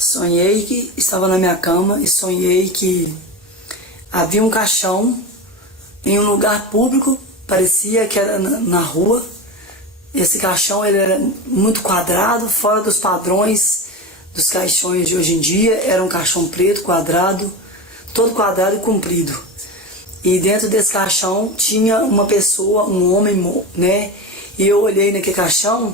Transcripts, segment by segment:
Sonhei que estava na minha cama e sonhei que havia um caixão em um lugar público, parecia que era na rua. Esse caixão ele era muito quadrado, fora dos padrões dos caixões de hoje em dia. Era um caixão preto, quadrado, todo quadrado e comprido. E dentro desse caixão tinha uma pessoa, um homem, né? E eu olhei naquele caixão,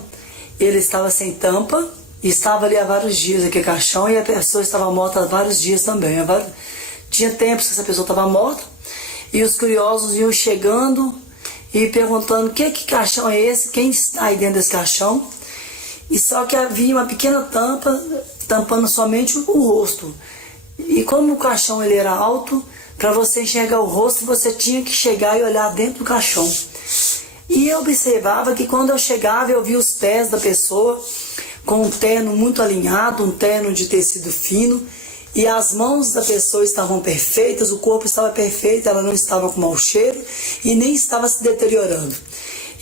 ele estava sem tampa, e estava ali há vários dias aquele caixão, e a pessoa estava morta há vários dias também. Tinha tempos que essa pessoa estava morta, e os curiosos iam chegando e perguntando que caixão é esse, quem está aí dentro desse caixão. E só que havia uma pequena tampa, tampando somente o rosto. E como o caixão ele era alto, para você enxergar o rosto, você tinha que chegar e olhar dentro do caixão. E eu observava que quando eu chegava, eu via os pés da pessoa com um terno muito alinhado, um terno de tecido fino, e as mãos da pessoa estavam perfeitas, o corpo estava perfeito, ela não estava com mau cheiro e nem estava se deteriorando.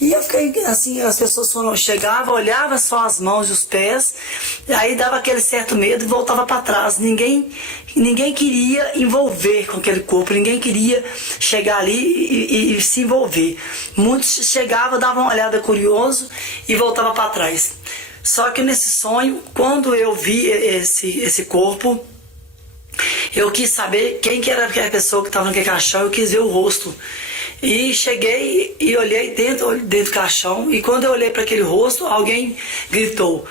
E eu fiquei assim, as pessoas chegavam, olhavam só as mãos e os pés, aí dava aquele certo medo e voltava para trás. Ninguém queria envolver com aquele corpo, ninguém queria chegar ali e se envolver. Muitos chegavam, davam uma olhada curioso e voltavam para trás. Só que nesse sonho, quando eu vi esse corpo, eu quis saber quem que era aquela pessoa que estava naquele caixão, eu quis ver o rosto. E cheguei e olhei dentro do caixão, e quando eu olhei para aquele rosto, alguém gritou: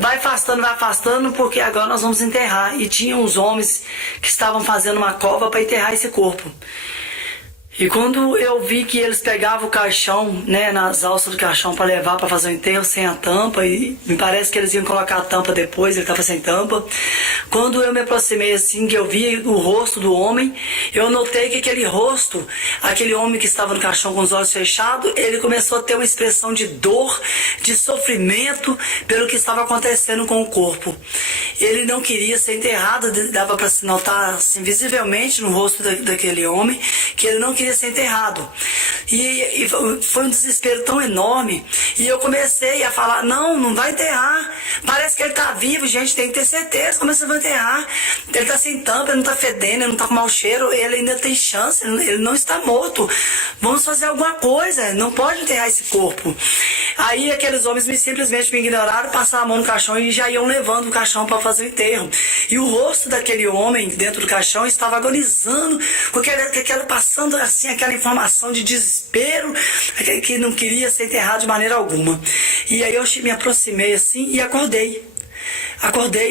vai afastando, porque agora nós vamos enterrar. E tinha uns homens que estavam fazendo uma cova para enterrar esse corpo. E quando eu vi que eles pegavam o caixão, né, nas alças do caixão para levar para fazer o enterro sem a tampa, e me parece que eles iam colocar a tampa depois, ele estava sem tampa. Quando eu me aproximei assim, que eu vi o rosto do homem, eu notei que aquele rosto, aquele homem que estava no caixão com os olhos fechados, ele começou a ter uma expressão de dor, de sofrimento pelo que estava acontecendo com o corpo. Ele não queria ser enterrado, dava para se notar assim, visivelmente no rosto daquele homem, que ele não queria ser enterrado. E foi um desespero tão enorme, e eu comecei a falar: não vai enterrar, parece que ele está vivo, gente, tem que ter certeza, como você vai enterrar? Ele está sem tampa, ele não está fedendo, ele não está com mau cheiro, ele ainda tem chance, ele não está morto, vamos fazer alguma coisa, não pode enterrar esse corpo. Aí aqueles homens simplesmente me ignoraram, passaram a mão no caixão e já iam levando o caixão para fazer o enterro. E o rosto daquele homem dentro do caixão estava agonizando, porque ele passando assim aquela informação de desespero, que não queria ser enterrado de maneira alguma. E aí eu me aproximei assim e acordei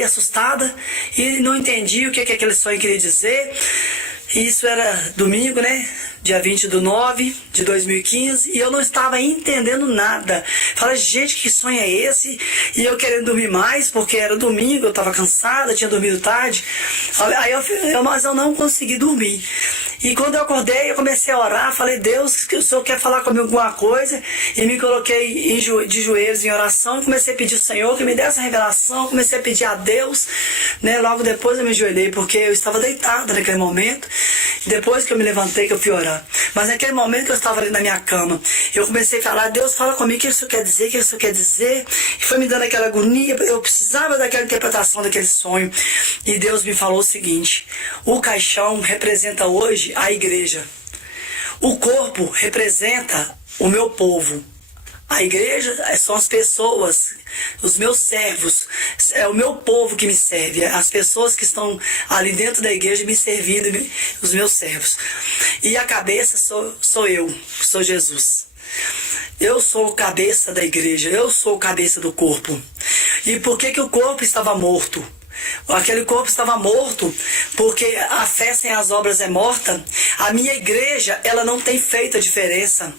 assustada e não entendi o que aquele sonho queria dizer. Isso era domingo, né? Dia 20/9/2015, e eu não estava entendendo nada. Falei: gente, que sonho é esse? E eu querendo dormir mais, porque era domingo, eu estava cansada, tinha dormido tarde. Mas eu não consegui dormir. E quando eu acordei, eu comecei a orar, falei: Deus, que o Senhor quer falar comigo alguma coisa? E me coloquei de joelhos em oração, e comecei a pedir ao Senhor que me desse essa revelação, comecei a pedir a Deus, né? Logo depois eu me ajoelhei, porque eu estava deitada naquele momento, e depois que eu me levantei que eu fui orar. Mas naquele momento que eu estava ali na minha cama, eu comecei a falar: Deus, fala comigo, o que isso quer dizer, o que isso quer dizer? E foi me dando aquela agonia, eu precisava daquela interpretação daquele sonho. E Deus me falou o seguinte: o caixão representa hoje a igreja. O corpo representa o meu povo. A igreja são as pessoas, os meus servos, é o meu povo que me serve, as pessoas que estão ali dentro da igreja me servindo, os meus servos. E a cabeça sou eu, sou Jesus. Eu sou o cabeça da igreja, eu sou o cabeça do corpo. E por que o corpo estava morto? Aquele corpo estava morto porque a fé sem as obras é morta. A minha igreja, ela não tem feito a diferença.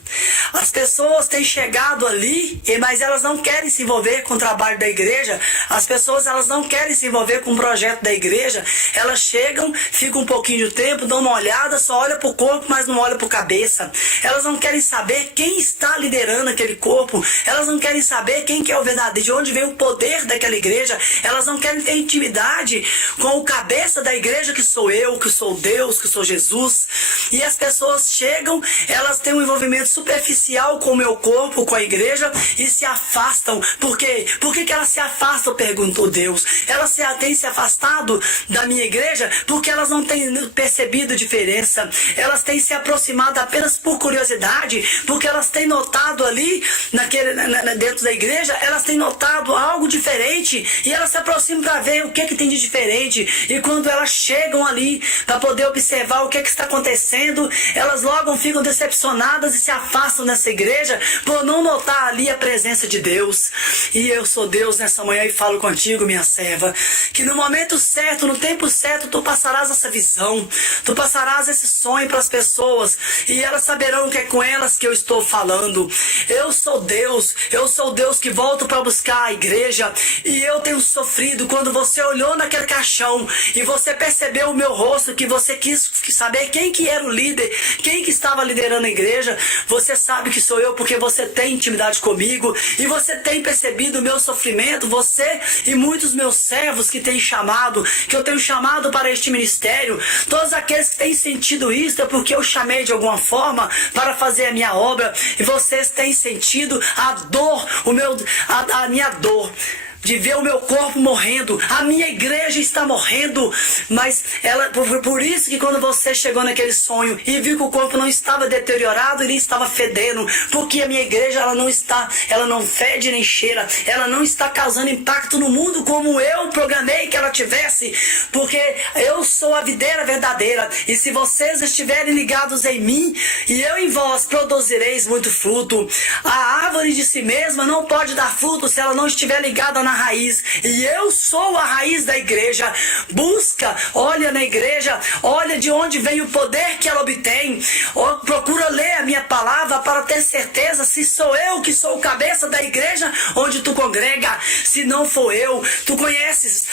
As pessoas têm chegado ali, mas elas não querem se envolver com o trabalho da igreja. As pessoas, elas não querem se envolver com o projeto da igreja. Elas chegam, ficam um pouquinho de tempo, dão uma olhada, só olha para o corpo, mas não olha para a cabeça. Elas não querem saber quem está liderando aquele corpo. Elas não querem saber quem que é o verdadeiro, de onde vem o poder daquela igreja. Elas não querem ter intimidade intimidade com o cabeça da igreja, que sou eu, que sou Deus, que sou Jesus. E as pessoas chegam, elas têm um envolvimento superficial com o meu corpo, com a igreja, e se afastam. Por quê? Por que elas se afastam? Perguntou Deus. Elas têm se afastado da minha igreja porque elas não têm percebido diferença. Elas têm se aproximado apenas por curiosidade, porque elas têm notado ali, dentro da igreja, elas têm notado algo diferente, e elas se aproximam para ver o que tem de diferente. E quando elas chegam ali para poder observar o que está acontecendo, elas logo ficam decepcionadas e se afastam dessa igreja por não notar ali a presença de Deus. E eu sou Deus nessa manhã e falo contigo, minha serva, que no momento certo, no tempo certo, tu passarás essa visão, tu passarás esse sonho para as pessoas, e elas saberão que é com elas que eu estou falando. Eu sou Deus que volto para buscar a igreja, e eu tenho sofrido. Quando você olhou naquele caixão e você percebeu o meu rosto, que você quis saber quem que era o líder, quem que estava liderando a igreja, você sabe que sou eu, porque você tem intimidade comigo e você tem percebido o meu sofrimento, você e muitos meus servos que eu tenho chamado para este ministério. Todos aqueles que têm sentido isso é porque eu chamei de alguma forma para fazer a minha obra, e vocês têm sentido a dor, a minha dor de ver o meu corpo morrendo. A minha igreja está morrendo. Mas por isso que quando você chegou naquele sonho e viu que o corpo não estava deteriorado, ele estava fedendo, porque a minha igreja ela não fede nem cheira, ela não está causando impacto no mundo como eu programei que ela tivesse, porque eu sou a videira verdadeira, e se vocês estiverem ligados em mim e eu em vós, produzireis muito fruto. A árvore de si mesma não pode dar fruto se ela não estiver ligada na raiz, e eu sou a raiz da igreja. Olha na igreja, olha de onde vem o poder que ela obtém. Procura ler a minha palavra para ter certeza se sou eu que sou o cabeça da igreja onde tu congrega. Se não for eu,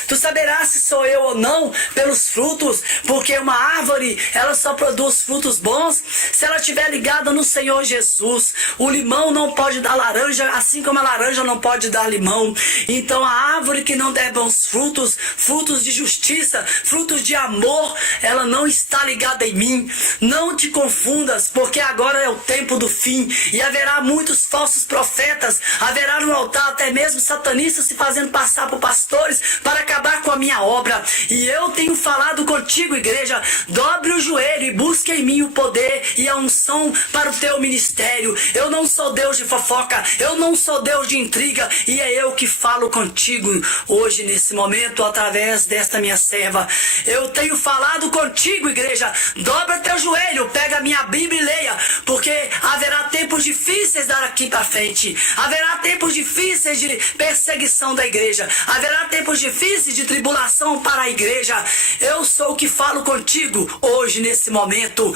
tu saberás se sou eu ou não pelos frutos, porque uma árvore ela só produz frutos bons se ela estiver ligada no Senhor Jesus. O limão não pode dar laranja, assim como a laranja não pode dar limão. Então a árvore que não der bons frutos, frutos de justiça, frutos de amor, ela não está ligada em mim. Não te confundas, porque agora é o tempo do fim, e haverá muitos falsos profetas, haverá no altar até mesmo satanistas se fazendo passar por pastores para acabar com a minha obra. E eu tenho falado contigo, igreja, dobre o joelho e busque em mim o poder e a unção para o teu ministério. Eu não sou Deus de fofoca, eu não sou Deus de intriga, e é eu que falo contigo hoje, nesse momento, através desta minha serva. Eu tenho falado contigo, igreja. Dobra teu joelho, pega a minha Bíblia e leia, porque haverá tempos difíceis daqui para frente. Haverá tempos difíceis de perseguição da igreja. Haverá tempos difíceis de tribulação para a igreja. Eu sou o que falo contigo hoje, nesse momento.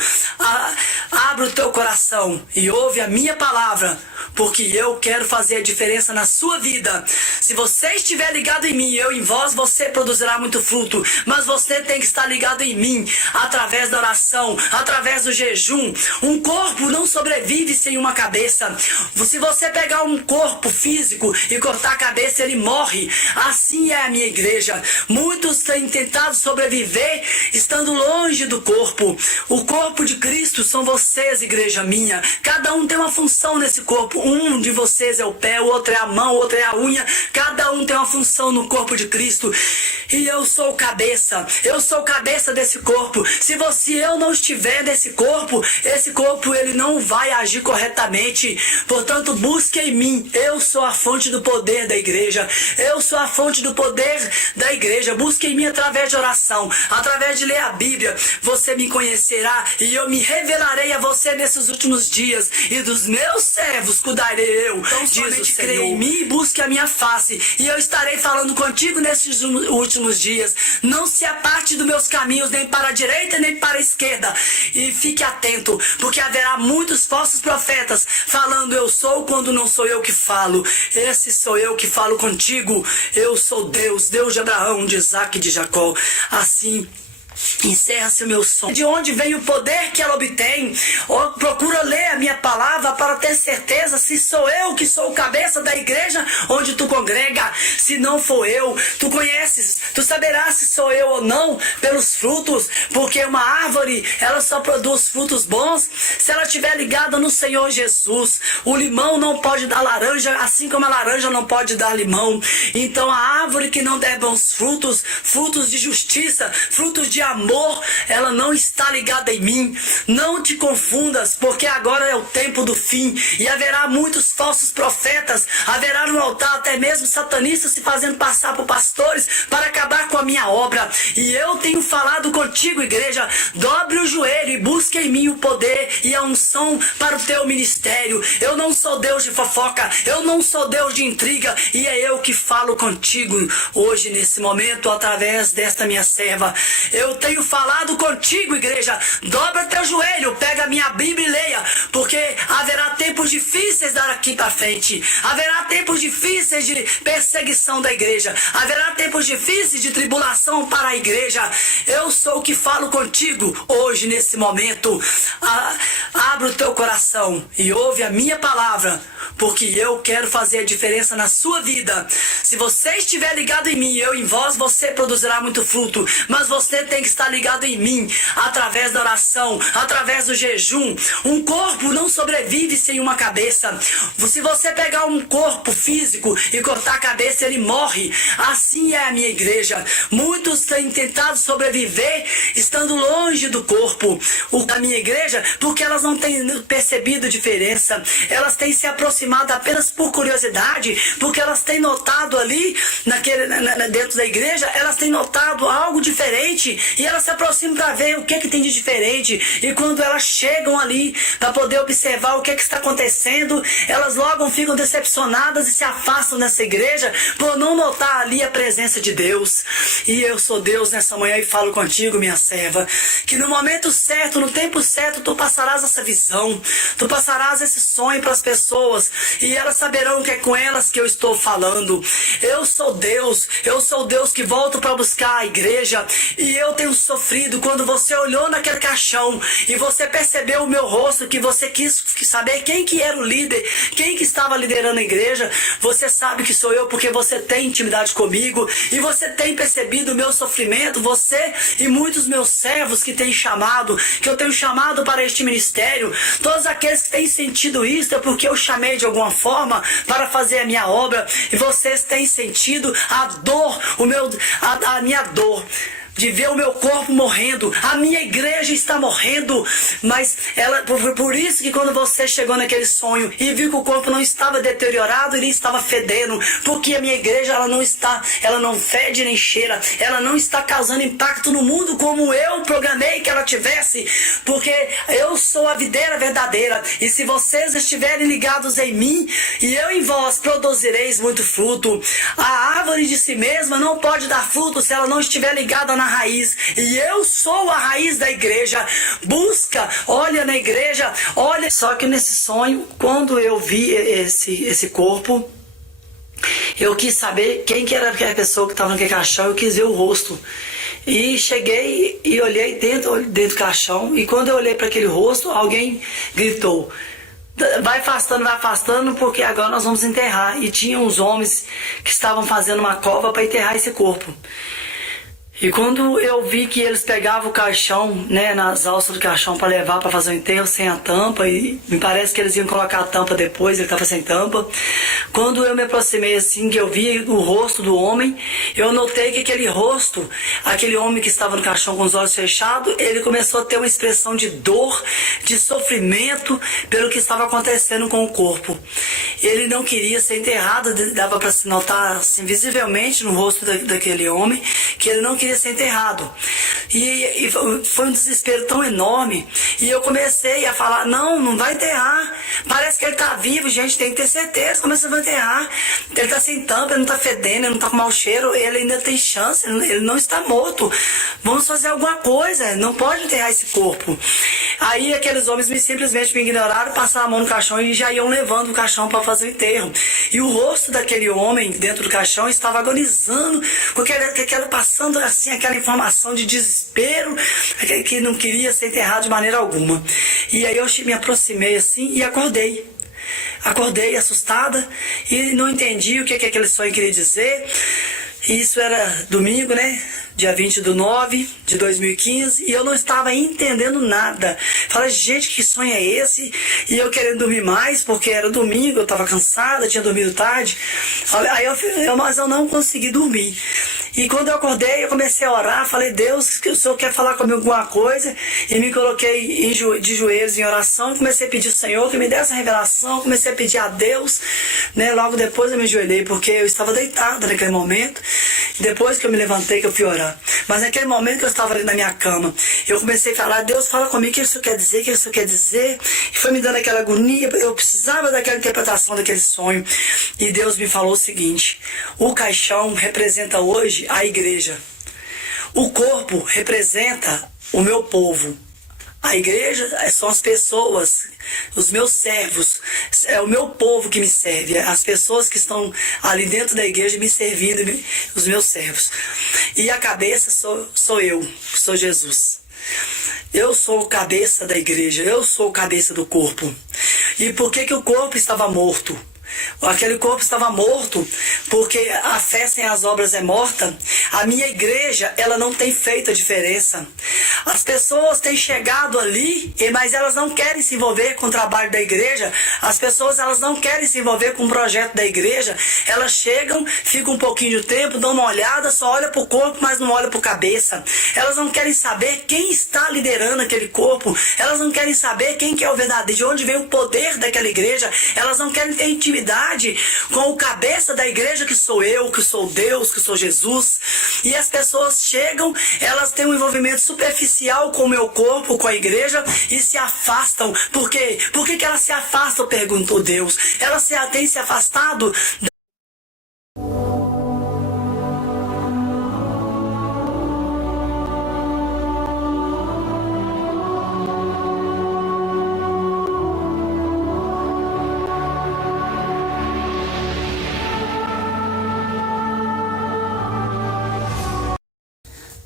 Abra o teu coração e ouve a minha palavra, porque eu quero fazer a diferença na sua vida. Se você estiver ligado em mim, eu em vós, você produzirá muito fruto. Mas você tem que estar ligado em mim, através da oração, através do jejum. Um corpo não sobrevive sem uma cabeça. Se você pegar um corpo físico e cortar a cabeça, ele morre. Assim é a minha igreja. Muitos têm tentado sobreviver estando longe do corpo. O corpo de Cristo são vocês, igreja minha. Cada um tem uma função nesse corpo. Um de vocês é o pé, o outro é a mão, o outro é a unha. Cada um tem uma função no corpo de Cristo. E eu sou o cabeça. Eu sou o cabeça desse corpo. Se eu não estiver nesse corpo, esse corpo ele não vai agir corretamente. Portanto, busque em mim. Eu sou a fonte do poder da igreja. Eu sou a fonte do poder da igreja. Busque em mim através de oração, através de ler a Bíblia. Você me conhecerá e eu me revelarei a você nesses últimos dias. E dos meus servos cuidarei eu. Então, somente creia em mim e busque a minha face, e eu estarei falando contigo nesses últimos dias. Não se aparte dos meus caminhos, nem para a direita, nem para a esquerda. E fique atento, porque haverá muitos falsos profetas falando eu sou, quando não sou eu que falo. Esse sou eu que falo contigo. Eu sou Deus, Deus de Abraão, de Isaac e de Jacó. Assim Encerra-se o meu sonho. De onde vem o poder que ela obtém? Procura ler a minha palavra para ter certeza se sou eu que sou o cabeça da igreja onde tu congrega. Se não for eu, tu conheces, tu saberás se sou eu ou não pelos frutos, porque uma árvore, ela só produz frutos bons se ela estiver ligada no Senhor Jesus. O limão não pode dar laranja, assim como a laranja não pode dar limão. Então a árvore que não der bons frutos, frutos de justiça, frutos de amor, ela não está ligada em mim. Não te confundas, porque agora é o tempo do fim e haverá muitos falsos profetas, haverá no altar até mesmo satanistas se fazendo passar por pastores para acabar com a minha obra. E eu tenho falado contigo, igreja, dobre o joelho e busque em mim o poder e a unção para o teu ministério. Eu não sou Deus de fofoca, eu não sou Deus de intriga, e é eu que falo contigo hoje nesse momento através desta minha serva. Eu tenho falado contigo, igreja, dobra teu joelho, pega a minha Bíblia e leia, porque haverá tempos difíceis daqui para frente, haverá tempos difíceis de perseguição da igreja, haverá tempos difíceis de tribulação para a igreja. Eu sou o que falo contigo hoje nesse momento. Abra o teu coração e ouve a minha palavra, porque eu quero fazer a diferença na sua vida. Se você estiver ligado em mim, eu em vós, você produzirá muito fruto, mas você tem que estar ligado em mim, através da oração, através do jejum. Um corpo não sobrevive sem uma cabeça. Se você pegar um corpo físico e cortar a cabeça, ele morre. Assim é a minha igreja. Muitos têm tentado sobreviver estando longe do corpo da minha igreja, porque elas não têm percebido diferença. Elas têm se aproximado apenas por curiosidade, porque elas têm notado ali, dentro da igreja, elas têm notado algo diferente, e elas se aproximam para ver o que tem de diferente. E quando elas chegam ali para poder observar o que está acontecendo, elas logo ficam decepcionadas e se afastam dessa igreja por não notar ali a presença de Deus. E eu sou Deus nessa manhã e falo contigo, minha serva, que no momento certo, no tempo certo, tu passarás essa visão, tu passarás esse sonho para as pessoas, e elas saberão que é com elas que eu estou falando. Eu sou Deus que volto para buscar a igreja, e eu tenho sofrido. Quando você olhou naquele caixão e você percebeu o meu rosto, que você quis saber quem que era o líder, quem que estava liderando a igreja, você sabe que sou eu, porque você tem intimidade comigo e você tem percebido o meu sofrimento. Você e muitos meus servos que eu tenho chamado para este ministério, todos aqueles que têm sentido isso, é porque eu chamei de alguma forma para fazer a minha obra, e vocês têm sentido a dor, a minha dor de ver o meu corpo morrendo. A minha igreja está morrendo, mas por isso que quando você chegou naquele sonho e viu que o corpo não estava deteriorado, ele estava fedendo, porque a minha igreja ela não fede nem cheira, ela não está causando impacto no mundo como eu programei que ela tivesse, porque eu sou a videira verdadeira, e se vocês estiverem ligados em mim e eu em vós, produzireis muito fruto. A árvore de si mesma não pode dar fruto se ela não estiver ligada na raiz, e eu sou a raiz da igreja. Busca, olha na igreja, olha. Só que nesse sonho, quando eu vi esse corpo, eu quis saber quem que era aquela pessoa que estava naquele caixão. Eu quis ver o rosto, e cheguei e olhei dentro do caixão, e quando eu olhei para aquele rosto, alguém gritou: vai afastando, porque agora nós vamos enterrar. E tinha uns homens que estavam fazendo uma cova para enterrar esse corpo. E quando eu vi que eles pegavam o caixão, nas alças do caixão para levar para fazer o enterro sem a tampa, e me parece que eles iam colocar a tampa depois, ele estava sem tampa. Quando eu me aproximei assim, que eu vi o rosto do homem, eu notei que aquele homem que estava no caixão com os olhos fechados, ele começou a ter uma expressão de dor, de sofrimento pelo que estava acontecendo com o corpo. Ele não queria ser enterrado, dava para se notar assim, visivelmente no rosto daquele homem, que ele não queria ser enterrado. E foi um desespero tão enorme, e eu comecei a falar: não vai enterrar, parece que ele está vivo, gente, tem que ter certeza, como você vai enterrar? Ele está sem tampa, ele não está fedendo, ele não está com mau cheiro, ele ainda tem chance, ele não está morto, vamos fazer alguma coisa, não pode enterrar esse corpo. Aí aqueles homens simplesmente me ignoraram, passaram a mão no caixão e já iam levando o caixão para fazer o enterro. E o rosto daquele homem dentro do caixão estava agonizando, porque ele passando assim aquela informação de desespero, que não queria ser enterrado de maneira alguma. E aí eu me aproximei assim e acordei. Acordei assustada e não entendi o que aquele sonho queria dizer. Isso era domingo, né? Dia 20/9 de 2015, e eu não estava entendendo nada. Falei, gente, que sonho é esse? E eu querendo dormir mais, porque era domingo, eu estava cansada, tinha dormido tarde. Aí mas eu não consegui dormir. E quando eu acordei, eu comecei a orar, falei, Deus, que o Senhor quer falar comigo alguma coisa? E me coloquei de joelhos em oração e comecei a pedir ao Senhor que me desse essa revelação, comecei a pedir a Deus, né? Logo depois eu me ajoelhei, porque eu estava deitada naquele momento. Depois que eu me levantei, que eu fui orar. Mas naquele momento que eu estava ali na minha cama, eu comecei a falar, Deus, fala comigo, o que isso quer dizer, o que isso quer dizer? E foi me dando aquela agonia, eu precisava daquela interpretação daquele sonho. E Deus me falou o seguinte, o caixão representa hoje a igreja. O corpo representa o meu povo. A igreja são as pessoas, os meus servos, é o meu povo que me serve, as pessoas que estão ali dentro da igreja me servindo, os meus servos. E a cabeça sou eu, sou Jesus. Eu sou o cabeça da igreja, eu sou o cabeça do corpo. E por que o corpo estava morto? Aquele corpo estava morto porque a fé sem as obras é morta. A minha igreja, ela não tem feito a diferença. As pessoas têm chegado ali, mas elas não querem se envolver com o trabalho da igreja. As pessoas, elas não querem se envolver com o projeto da igreja. Elas chegam, ficam um pouquinho de tempo, dão uma olhada, só olha para o corpo, mas não olha para a cabeça. Elas não querem saber quem está liderando aquele corpo. Elas não querem saber quem que é o verdadeiro, de onde vem o poder daquela igreja. Elas não querem ter intimidade com o cabeça da igreja, que sou eu, que sou Deus, que sou Jesus. E as pessoas chegam, elas têm um envolvimento superficial com o meu corpo, com a igreja, e se afastam. Por quê? Por que elas se afastam? Perguntou Deus. Elas têm se afastado.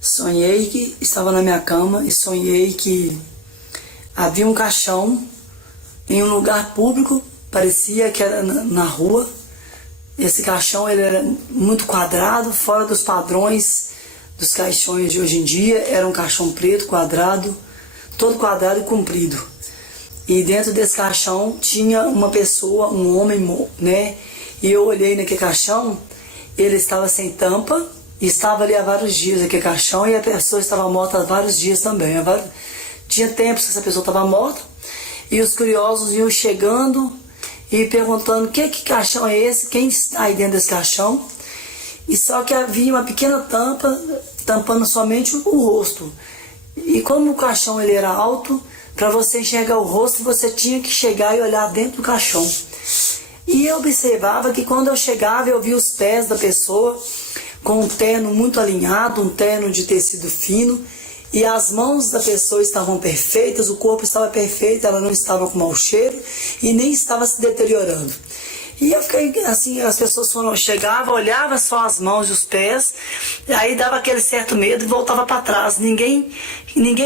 Sonhei que estava na minha cama e sonhei que havia um caixão em um lugar público, parecia que era na rua. Esse caixão ele era muito quadrado, fora dos padrões dos caixões de hoje em dia. Era um caixão preto, quadrado, todo quadrado e comprido. E dentro desse caixão tinha uma pessoa, um homem, né? E eu olhei naquele caixão, ele estava sem tampa, e estava ali há vários dias, aquele caixão, e a pessoa estava morta há vários dias também. Tinha tempos que essa pessoa estava morta, e os curiosos iam chegando e perguntando que caixão é esse, quem está aí dentro desse caixão. E só que havia uma pequena tampa, tampando somente o rosto. E como o caixão ele era alto, para você enxergar o rosto, você tinha que chegar e olhar dentro do caixão. E eu observava que quando eu chegava, eu via os pés da pessoa, com um terno muito alinhado, um terno de tecido fino, e as mãos da pessoa estavam perfeitas, o corpo estava perfeito, ela não estava com mau cheiro e nem estava se deteriorando. E eu fiquei assim, as pessoas chegavam, olhavam só as mãos e os pés, aí dava aquele certo medo e voltava para trás. Ninguém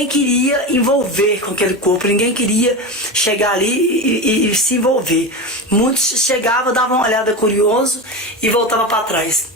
queria envolver com aquele corpo, ninguém queria chegar ali e se envolver. Muitos chegavam, davam uma olhada curioso e voltavam para trás.